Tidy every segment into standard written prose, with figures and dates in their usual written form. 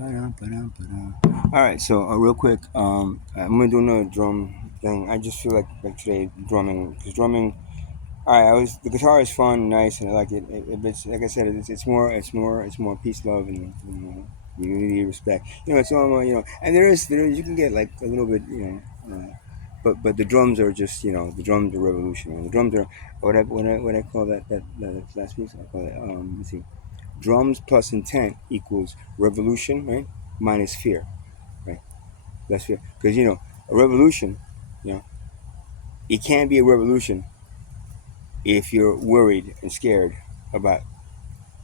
All right, so real quick, I'm gonna do another drum thing. I just feel like today drumming, because drumming. All right, I was the guitar is fun, nice, and I like it. It's like I said, it's more peace, love, and unity, respect. It's all more, and there is you can get like a little bit, but the drums are just the drums are revolutionary. The drums are what I call that last piece. I call it let's see, drums plus intent equals revolution, right? Minus fear, right? That's fear, because a revolution, you know, it can't be a revolution if you're worried and scared about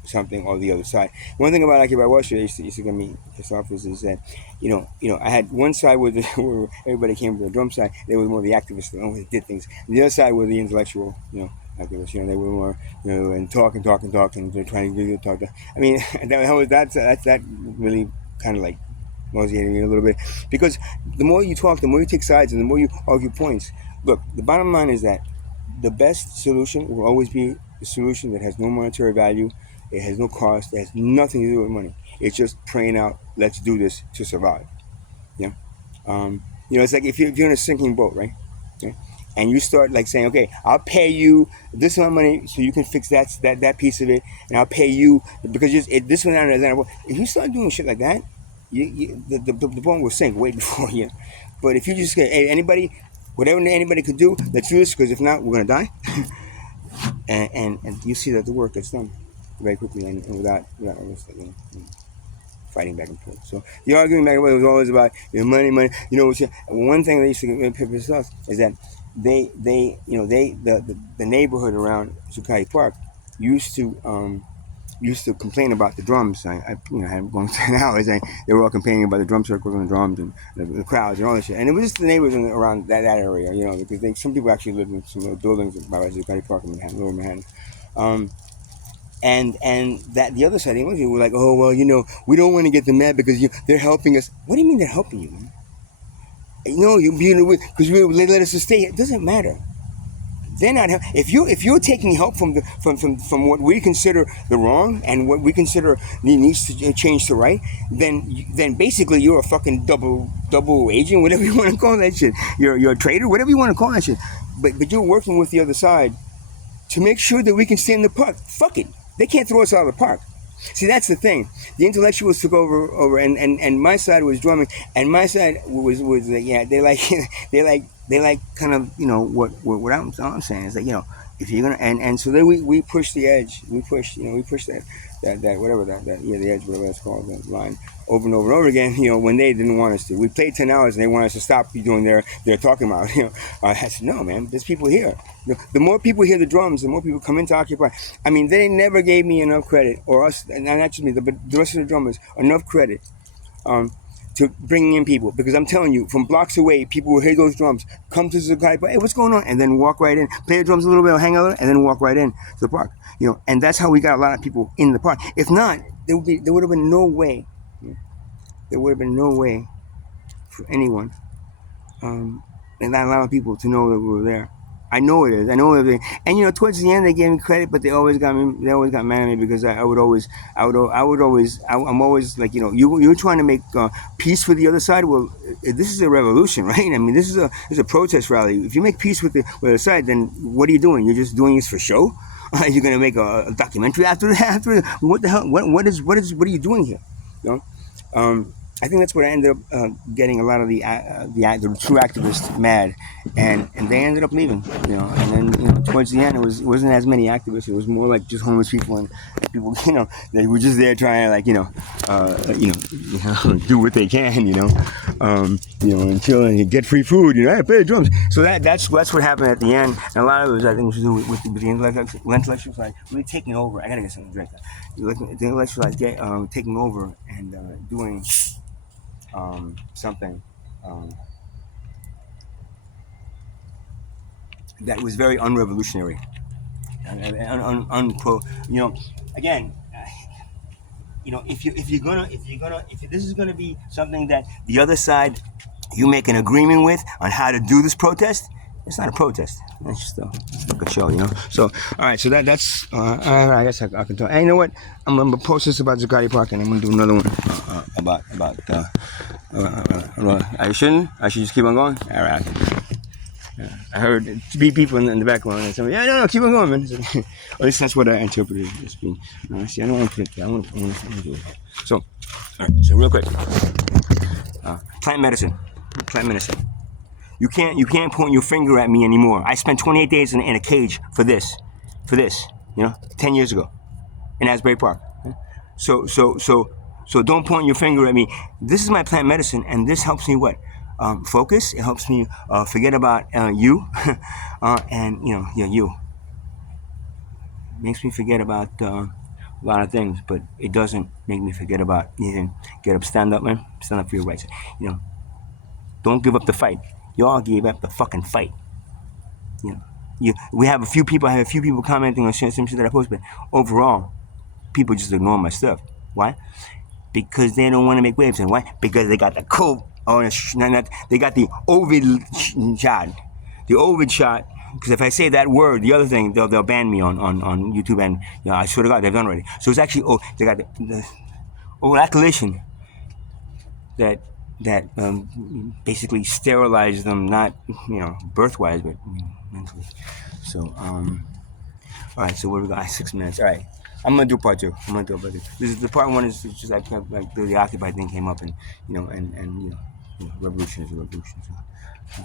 something or the other side. One thing about Occupy Wall Street, I used to get me pissed off is that, I had one side where, where everybody came from the drum side. They were more the activists that only did things. And the other side were the intellectual, activists. They were more, and talking. They're trying to talk. I mean, that really kind of like nauseating me a little bit, because the more you talk, the more you take sides, and the more you argue points. Look, the bottom line is that the best solution will always be the solution that has no monetary value, it has no cost, it has nothing to do with money. It's just praying out, let's do this to survive. Yeah. It's like if you're in a sinking boat, right? Okay. And you start like saying, okay, I'll pay you this amount of money so you can fix that piece of it, and I'll pay you because this one out of that. If you start doing shit like that, the boat will sink way before you. But if you just get, hey, whatever anybody could do, let's do this, because if not, we're gonna die. and you see that the work gets done very quickly and without almost fighting back and forth. So the argument back and forth was always about money. One thing that used to get pissed off is that the neighborhood around Zuccotti Park used to complain about the drums. I had going to hours. They were all complaining about the drum circles and the drums and the crowds and all that shit. And it was just the neighbors around that area, because some people actually lived in some of the buildings by Zuccotti Park in Manhattan, Lower Manhattan. And that the other side, they were like, oh well, we don't want to get them mad because they're helping us. What do you mean they're helping you, man? You being because they let us stay. It doesn't matter. They're not. If you're taking help from what we consider the wrong and what we consider needs to change to right, then basically you're a fucking double agent, whatever you want to call that shit. You're a traitor, whatever you want to call that shit. But you're working with the other side to make sure that we can stay in the park. Fuck it. They can't throw us out of the park. See, that's the thing. The intellectuals took over, and my side was drumming, and my side was they like kind of what I'm saying is that if you're gonna and so then we push the edge, we push that whatever that the edge, whatever that's called, that line, over and over and over again, when they didn't want us to. We played 10 hours and they want us to stop doing their talking about. I said, no, man, there's people here. The more people hear the drums, the more people come into Occupy. I mean, they never gave me enough credit, or us, and not just me, but the rest of the drummers, enough credit to bringing in people. Because I'm telling you, from blocks away, people will hear those drums, come to the guy, hey, what's going on? And then walk right in, play the drums a little bit, hang out, and then walk right in to the park. And that's how we got a lot of people in the park. If not, there would have been no way. There would have been no way for anyone, and not a lot of people to know that we were there. I know it is. I know everything. And towards the end, they gave me credit, but they always got me. They always got mad at me because I'm always like, you're trying to make peace with the other side. Well, this is a revolution, right? I mean, this is a protest rally. If you make peace with the other side, then what are you doing? You're just doing this for show. You're gonna make a documentary after that? What the hell? What are you doing here? I think that's what I ended up getting a lot of the true activists mad, and they ended up leaving. And then towards the end, it wasn't as many activists. It was more like just homeless people and people that were just there trying to do what they can, and chill and get free food. I play the drums. So that's what happened at the end. And a lot of it was, I think, was to do with the intellectual side really taking over. I gotta get something to drink. The intellectual side taking over and doing. Something that was very unrevolutionary, unquote. Again, if this is gonna be something that the other side you make an agreement with on how to do this protest, it's not a protest. It's just a good show, you know. So, all right. So that's. I guess I can talk. Hey, you know what? I'm gonna post this about Zuccotti Park, and I'm gonna do another one about. I shouldn't. I should just keep on going. All right. Yeah. I heard people in the background and somebody, yeah, no, keep on going, man. At least that's what I interpreted it as being. See, I don't want to put it there. I want to do it. So, all right. So real quick, plant medicine. Plant medicine. You can't point your finger at me anymore. I spent 28 days in a cage for this, you know, 10 years ago in Asbury Park. So don't point your finger at me. This is my plant medicine, and this helps me what? Focus. It helps me forget about you, and you know, yeah, you. It makes me forget about a lot of things, but it doesn't make me forget about anything. Get up, stand up, man. Stand up for your rights. You know, don't give up the fight. Y'all gave up the fucking fight. You know, we have a few people. I have a few people commenting on some shit that I post, but overall, people just ignore my stuff. Why? Because they don't want to make waves. And why? Because they got the they got the Ovid shot. The Ovid shot. Because if I say that word, the other thing, they'll ban me on YouTube, and you know, I swear to God, they've done already. So it's actually they got the ovulation that basically sterilized them, not birth-wise, but mentally. So all right. So what we got? 6 minutes. All right. I'm gonna do part two. This is the part one is just like the Occupy thing came up, and and revolution is a revolution. So,